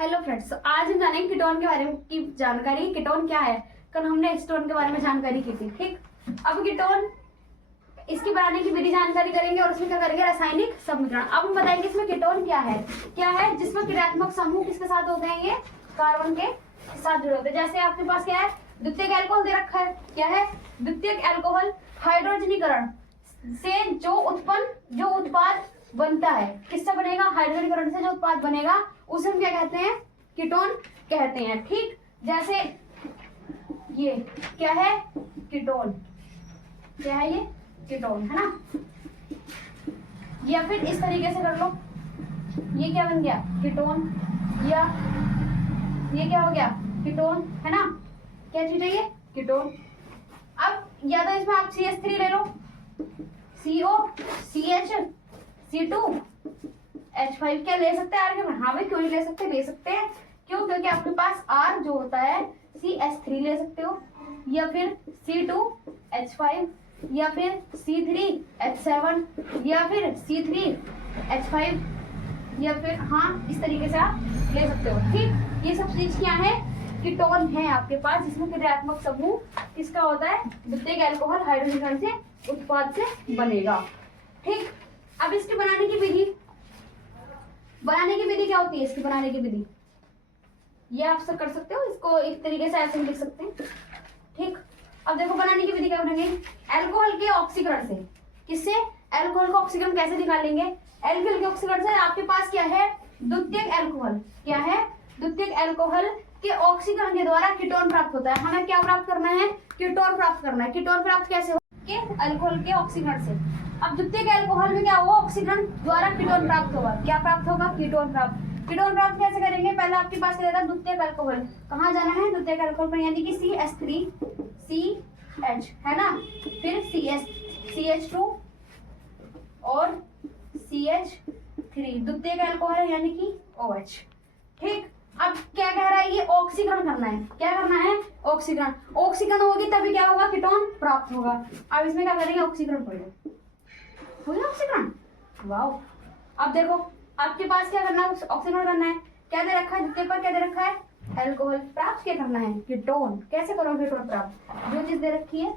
Hello friends, आज हम जानेंगे कीटोन के बारे में की जानकारी। कीटोन क्या है? कल हमने एसीटोन के बारे में जानकारी की थी। ठीक, अब कीटोन इसकी बनाने की विधि जानकारी करेंगे और उसमें क्या करेंगे, रासायनिक समीकरण। अब हम बताएंगे इसमें कीटोन क्या है जिसमें क्रियात्मक समूह किसके साथ होते हैं, ये कार्बन के साथ जुड़े होते हैं। जैसे आपके पास क्या है, द्वितीयक अल्कोहल दे रखा है। क्या है? द्वितीयक अल्कोहल हाइड्रोजनीकरण से जो उत्पाद बनता है, किससे बनेगा? हाइड्रोजनीकरण से जो उत्पाद बनेगा उसे हम क्या कहते हैं? कीटोन कहते हैं। ठीक, जैसे ये क्या है, कीटोन। क्या है ये? कीटोन है ना। या फिर इस तरीके से कर लो, ये क्या बन गया? कीटोन। या ये क्या हो गया? कीटोन है ना। क्या चीज है ये? कीटोन। अब या तो इसमें आप CH3 ले लो, CO, CH, C2, H5 क्या ले सकते हैं आर के? हाँ भाई, क्यों नहीं ले सकते? ले सकते हैं। क्यों? क्योंकि आपके पास R जो होता है CH3 ले सकते हो, या फिर C2H5, या फिर C3H7, या फिर C3H5, या फिर हाँ इस तरीके से आप ले सकते हो। ठीक, ये सब चीज क्या है? कीटोन है आपके पास, जिसमें क्रियात्मक समूह किसका होता है? द्वितीयक अल्कोहल हाइड्रोजनीकरण से उत्पाद से बनेगा। ठीक, अब इसकी बनाने की विधि क्या होती है? इसकी बनाने की विधि ये आप सब कर सकते हो, इसको एक तरीके से ऐसे लिख सकते हैं। ठीक, अब देखो बनाने की विधि क्या बनाएंगे? अल्कोहल के ऑक्सीकरण से। किससे? अल्कोहल का ऑक्सीकरण कैसे निकालेंगे? अल्कोहल के ऑक्सीकरण से आपके पास क्या है? द्वितीयक अल्कोहल। क्या है? द्वितीयक अल्कोहल के ऑक्सीकरण के द्वारा कीटोन प्राप्त होता है। हमें क्या प्राप्त करना है? कीटोन प्राप्त करना है। कीटोन प्राप्त कैसे हो? अल्कोहल के ऑक्सीकरण से। अब द्वितीयक अल्कोहल में क्या हुआ? ऑक्सीकरण द्वारा कीटोन प्राप्त होगा। क्या प्राप्त होगा? कीटोन प्राप्त। कीटोन प्राप्त कैसे करेंगे? पहले आपके पास क्या रहता है? द्वितीयक अल्कोहल। कहाँ जाना है? द्वितीयक अल्कोहल पर, यानी कि CH3 CH है ना, फिर CH2 और CH3 द्वितीयक अल्कोहल है, यानी कि OH। ठीक, अब क्या कह रहा है? ये ऑक्सीकरण करना है। क्या करना है? ऑक्सीकरण। ऑक्सीकरण होगी तभी क्या होगा? कीटोन प्राप्त होगा। अब इसमें क्या करेंगे? ऑक्सीकरण करेंगे, हो गया ऑक्सीकरण। वाओ, अब देखो आपके पास क्या करना है? ऑक्सीकरण करना है। क्या दे रखा है? द्वितीयक पर क्या दे रखा है? अल्कोहल। प्राप्त क्या करना है? कीटोन। कैसे करोगे कीटोन प्राप्त? जो चीज दे रखी है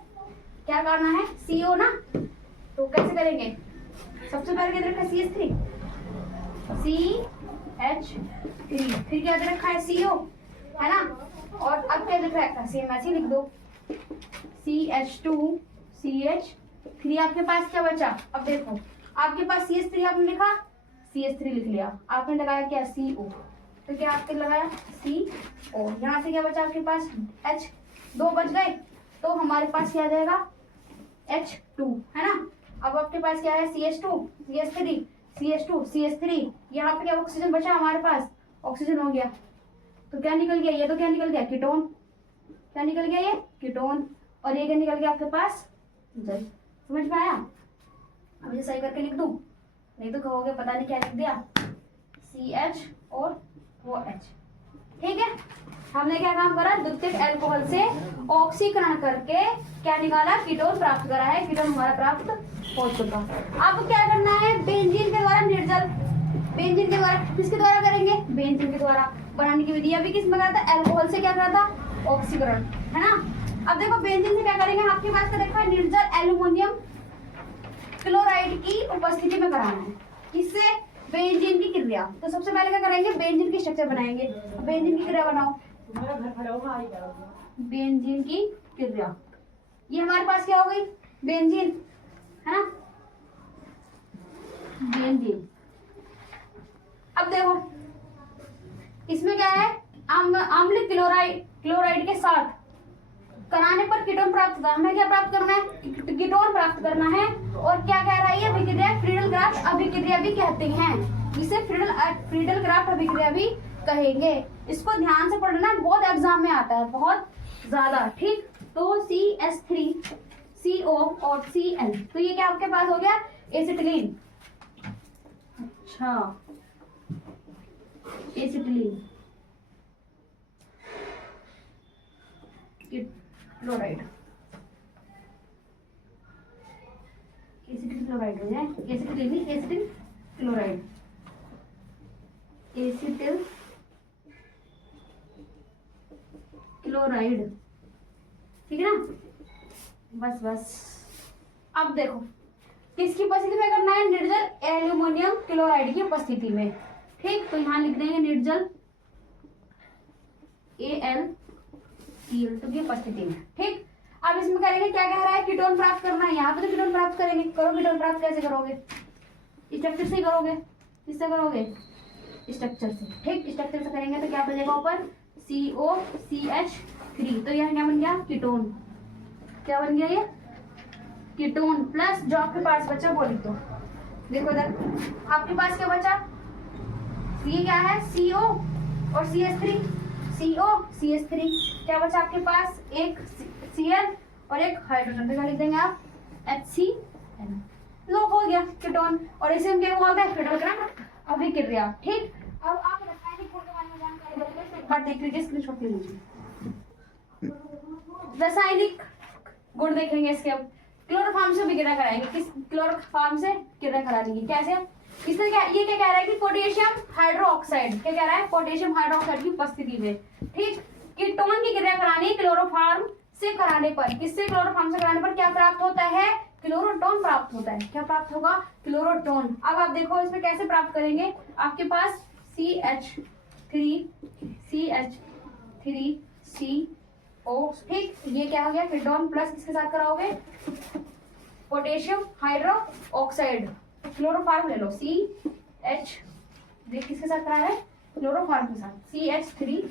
क्या करना है? CO ना, तो कैसे करेंगे? सबसे पहले क्या दे रखा है? CH3 CH3, फिर क्या दे रखा है? CO है ना, और अब क्या दिख रहा है? सेम ऐसे ही लिख दो, CH2 CH3। आपके पास क्या बचा? अब देखो आपके पास CH3 आपने लिखा, CH3 लिख लिया, आपने लगाया क्या? CO, तो क्या आपने लगाया? CO। यहाँ से क्या बचा आपके पास? H, 2 बच गए, तो हमारे पास क्या आ जाएगा? H2 है ना। अब आपके पास क्या है? CH2 CH3 CH2 CH3, यहाँ पे क्या ऑक्सीजन बचा हमारे पास? ऑक्सीजन हो गया, तो क्या निकल गया? ये तो क्या निकल गया? कीटोन। क्या निकल गया? ये कीटोन। और ये क्या निकल गया आपके पास? जल। समझ में आया? अब ये सही करके लिख दूं, नहीं तो कहोगे पता नहीं क्या लिख दिया, CH और वो H। ठीक है, हमने क्या काम करा? द्वितीयक अल्कोहल से ऑक्सीकरण करके क्या निकाला? कीटोन प्राप्त करा है। कीटोन हमारा प्राप्त हो चुका। अब क्या करना है? बेंजीन के द्वारा निर्जल। बेंजीन के द्वारा, किसके द्वारा करेंगे? बेंजीन के द्वारा बनाने की विधि। अभी किस में करा था? अल्कोहल से क्या करा था? ऑक्सीकरण है ना। अब देखो बेंजीन से क्या करेंगे? आपके पास क्या देखा है? निर्जल एल्यूमिनियम क्लोराइड की उपस्थिति में कराना है। किससे? बेंजीन की क्रिया। तो सबसे पहले क्या करेंगे? बेंजीन की स्ट्रक्चर बनाएंगे। बेंजीन की क्रिया बनाओ। बेंजीन की क्रिया, ये हमारे पास क्या हो गई? बेंजीन है ना, बेंजीन। अब देखो इसमें क्या है? अम्ल क्लोराइड के साथ कराने पर कीटोन प्राप्त होता है। हमें क्या प्राप्त करना है? कीटोन प्राप्त करना है। और क्या कह रहा है ये? अभिक्रिया फ्रीडल क्राफ्ट अभिक्रिया भी कहते हैं, जिसे फ्रीडल क्राफ्ट अभिक्रिया भी कहेंगे। इसको ध्यान से पढ़ना, बहुत एग्जाम में आता है, बहुत ज्यादा। ठीक, तो CH3 CO और Cl, तो ये क्या आपके पास हो गया? एसिटिलीन। अच्छा, एसिटिलीन क्लोराइड, एसिटिल क्लोराइड हो जाए। एसिटिल क्लोराइड, एसिटिल क्लोराइड, ठीक है ना। बस बस अब देखो किसकी उपस्थिति में करना है, निर्जल एल्यूमिनियम क्लोराइड की उपस्थिति में, ठीक। तो यहाँ लिख देंगे निर्जल AlCl2 की उपस्थिति में, ठीक। अब इसमें करेंगे क्या कह रहा है, कीटोन प्राप्त करना है। यहाँ पे तो कीटोन प्राप्त करेंगे, करो कीटोन प्राप्त कैसे करोगे, स्ट्रक्चर से करोगे, किससे करोगे, स्ट्रक्चर से, ठीक। स्ट्रक्चर से करेंगे तो क्या बनेगा ऊपर COCH3, तो यहाँ क्या बन गया, कीटोन, क्या बन गया ये, कीटोन। प्लस जो आपके पास बचा वो लिख दो, देखो इधर आपके पास क्या बचा, ये क्या है CO और CH3, CO CH3, क्या बचा आपके पास, एक Cl और एक हाइड्रोजन, तो क्या लिख देंगे आप, HCl, लो हो गया कीटोन। और इसे हम क्या बोलते हैं, फिटोग्राम अभिक्रिया, ठीक। अब आप रासायनिक गुण के बारे में जानकारी देंगे, एक बार देख लीजिए, स्क्रीनशॉट ले लीजिए। रासायनिक गुण देखेंगे इसके, अब क्लोरोफॉर्म से विक्रिया कराएंगे, किस क्लोरोफॉर्म से विक्रिया करा लेंगे, कैसे, इससे क्या, ये क्या कह रहा है कि पोटेशियम हाइड्रोक्साइड, क्या कह रहा है, पोटेशियम हाइड्रोक्साइड की उपस्थिति में, ठीक। कीटोन की क्रिया करानी क्लोरोफॉर्म से कराने पर, किससे, क्लोरोफॉर्म से कराने पर क्या प्राप्त होता है, क्लोरोटोन प्राप्त होता है, क्या प्राप्त होगा, क्लोरोटोन। अब आप देखो इसमें कैसे प्राप्त करेंगे, आपके पास CH3CO, ठीक। ये क्या हो गया, कीटोन, प्लस किसके साथ कराओगे, पोटेशियम हाइड्रोक्साइड, क्लोरोफॉर्म ले लो, CH, देख किसके साथ करा है, क्लोरोफॉर्म के साथ, CH3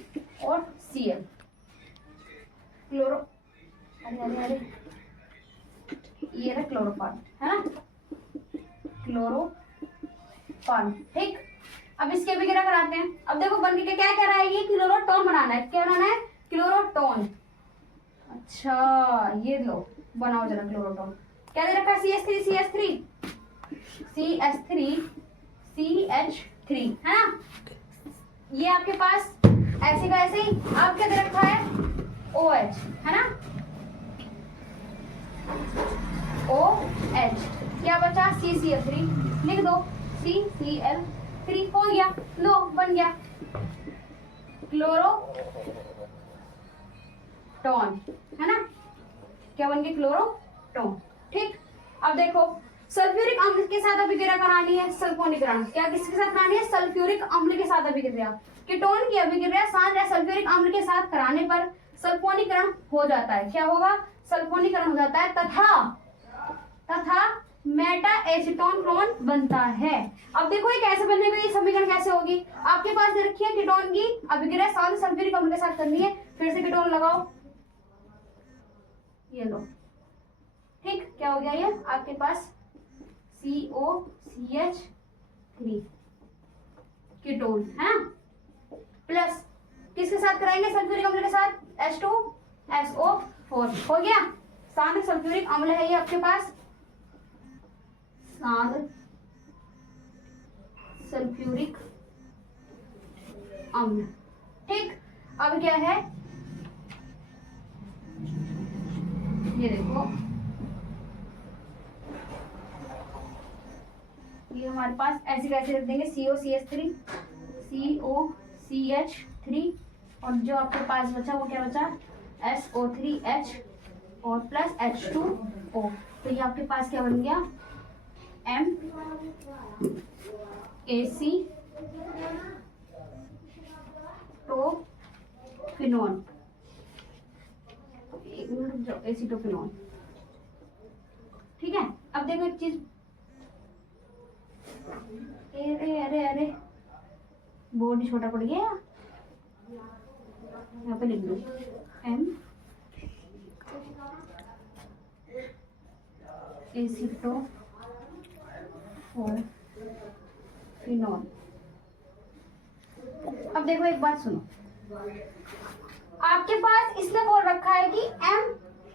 और Cl, क्लोरो, अरे ये रहा क्लोरोफॉर्म, है ना, क्लोरोफॉर्म, ठीक। अब इसके भी क्या कराते हैं, अब देखो बन के क्या कह रहा है, ये क्लोरोटोन बनाना है, क्या बनाना है, क्लोरोटोन। अच्छा ये लो बनाओ जरा क्लोरोटोन, क्या दे रखा है, CH3 है ना, ये आपके पास ऐसे का ऐसे ही, आप क्या दे रखा है, OH, है ना, OH, क्या बचा, CCl3, लिख दो CCl3, हो गया, लो बन गया क्लोरोटोन, है ना, क्या बन गया, क्लोरोटोन, ठीक। अब देखो सल्फ्यूरिक अम्ल के साथ अभिक्रिया करानी है, सल्फोनीकरण, क्या किसके साथ करानी है, सल्फ्यूरिक अम्ल के साथ अभिक्रिया, कीटोन की अभिक्रिया शांत या सल्फ्यूरिक अम्ल के साथ कराने पर सल्फोनीकरण हो जाता है, क्या होगा, सल्फोनीकरण हो जाता है, तथा मेटा एसीटोन क्लोन बनता है। अब देखो ये कैसे बनेगा, ये समीकरण कैसे होगी, आपके पास दे रखी है कीटोन की अभिक्रिया शांत सल्फ्यूरिक अम्ल के साथ करनी है, फिर से कीटोन लगाओ, ये लो, ठीक। क्या हो गया, ये आपके पास COCH3 कीटोन, है ना, प्लस किसके साथ कराएंगे, सल्फ्यूरिक अम्ल के साथ, H2SO4, हो गया, शांत सल्फ्यूरिक अम्ल है ये आपके पास, शांत सल्फ्यूरिक अम्ल, ठीक। अब क्या है, ये देखो ये हमारे पास ऐसे कैसे रख देंगे, COCH3 और जो आपके पास बचा वो क्या बचा, SO3H और प्लस H2O, तो ये आपके पास क्या बन गया, एसिटोफिनोन, एक मिनट रुक जाओ, एसिटोफिनोन, ठीक है। अब देखो एक चीज, अरे अरे अरे बोर्ड छोटा पड़ गया, यहाँ पे लिख दो एसिटोफिनोन। अब देखो एक बात सुनो, आपके पास इसने बोल रखा है कि M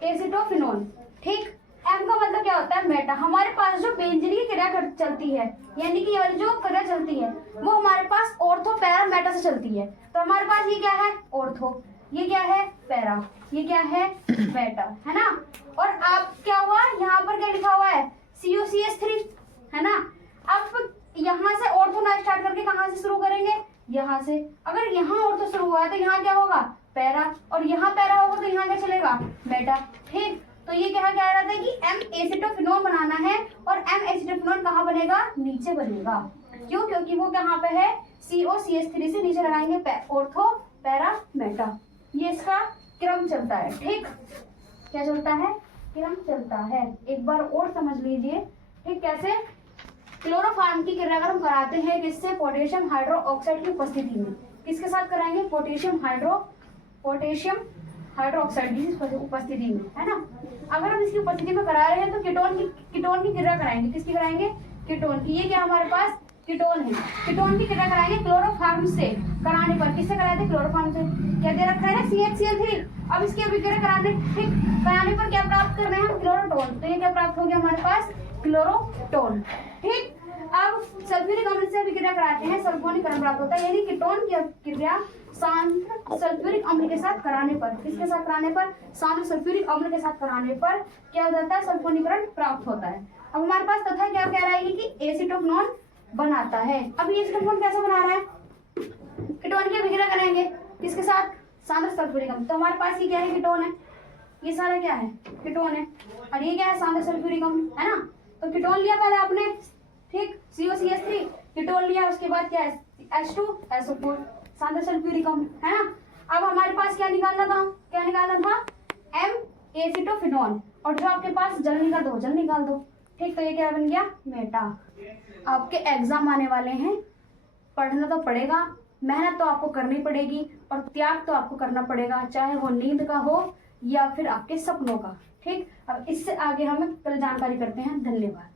एसिटोफिनोन, ठीक। M का मतलब क्या होता है, मेटा। हमारे पास जो बेंजीन की क्रिया चलती है, यानी कि ये वाली जो क्रिया चलती है वो हमारे पास ऑर्थो पैरा मेटा से चलती है, तो हमारे पास ये क्या है, ऑर्थो, ये क्या है, पैरा, ये क्या है, मेटा, है ना। और आप क्या हुआ, यहाँ पर क्या लिखा हुआ है, COCH3, है ना। अब यहाँ से ऑर्थो ना स्टार्ट करके कहाँ से शुरू करेंगे, यहाँ से, अगर यहाँ ऑर्थो शुरू हुआ है तो यहाँ क्या होगा, पैरा, और यहाँ पैरा होगा तो यहाँ क्या चलेगा, मेटा। ठीक, तो ये क्या कह रहा था कि एम एसिटोफिनोन बनाना है, और एम एसिटोफिनोन कहाँ बनेगा, नीचे बनेगा। क्यों, क्योंकि वो कहाँ पे है, COCH3 से नीचे लगाएंगे ऑर्थो पैरा मेटा। ये इसका क्रम चलता है। ठीक, क्या चलता है, क्रम चलता है। एक बार और समझ लीजिए। ठीक, कैसे, क्लोरोफॉर्म की क्रिया अगर हम कराते हैं किससे, पोटेशियम हाइड्रोक्साइड की उपस्थिति में, किसके साथ कराएंगे, पोटेशियम हाइड्रोक्साइड की उपस्थिति में, है ना। अगर हम इसकी उपस्थिति में करा रहे हैं तो कीटोन की क्रिया कराएंगे, किसकी कराएंगे, कीटोन की। ये क्या हमारे पास कीटोन है, कीटोन की क्रिया कराएंगे क्लोरोफॉर्म से कराने पर, किससे कराते हैं, क्लोरोफॉर्म से। क्या दे रखा है ना, CHCl3। अब इसकी अभिक्रिया कराने पर क्या प्राप्त कर रहे हैं हम, क्लोरोटोन। तो ये क्या प्राप्त हो गया हमारे पास, क्लोरोटोन। ठीक, अब सल्फ्यूरिक अम्ल से अभिक्रिया कराते हैं, सल्फोनीकरण प्राप्त होता है। यानी कीटोन की अभिक्रिया सांद्र सल्फ्यूरिक अम्ल के साथ कराने पर, किसके साथ कराने पर, सांद्र सल्फ्यूरिक अम्ल के साथ कराने पर क्या हो जाता है, सल्फोनीकरण प्राप्त होता है। अब हमारे पास तथा क्या कह रहा है कि एसिटोफिनोन बनाता है। अब ये एसिटोफिनोन कैसे बना रहा है, कीटोन की अभिक्रिया करेंगे किसके साथ, सांद्र सल्फ्यूरिक अम्ल। तो हमारे पास ये क्या है, कीटोन है, ये सारा क्या है, कीटोन है, और ये क्या है, सांद्र सल्फ्यूरिक अम्ल, है ना। तो कीटोन लिया पहले आपने, ठीक, COCH3 कीटोन लिया, उसके बाद क्या है, H2SO4 सांद्र सल्फ्यूरिक अम्ल, है ना। अब हमारे पास क्या निकालना था, एम एसिटोफिनोन, और जो आपके पास जल निकाल दो। ठीक, तो ये क्या बन गया, मेटा। आपके एग्जाम आने वाले हैं, पढ़ना तो पड़ेगा, मेहनत तो आपको करनी पड़ेगी, और त्याग तो आपको करना पड़ेगा, चाहे वो नींद का हो या फिर आपके सपनों का। ठीक, अब इससे आगे हम कल जानकारी करते हैं। धन्यवाद।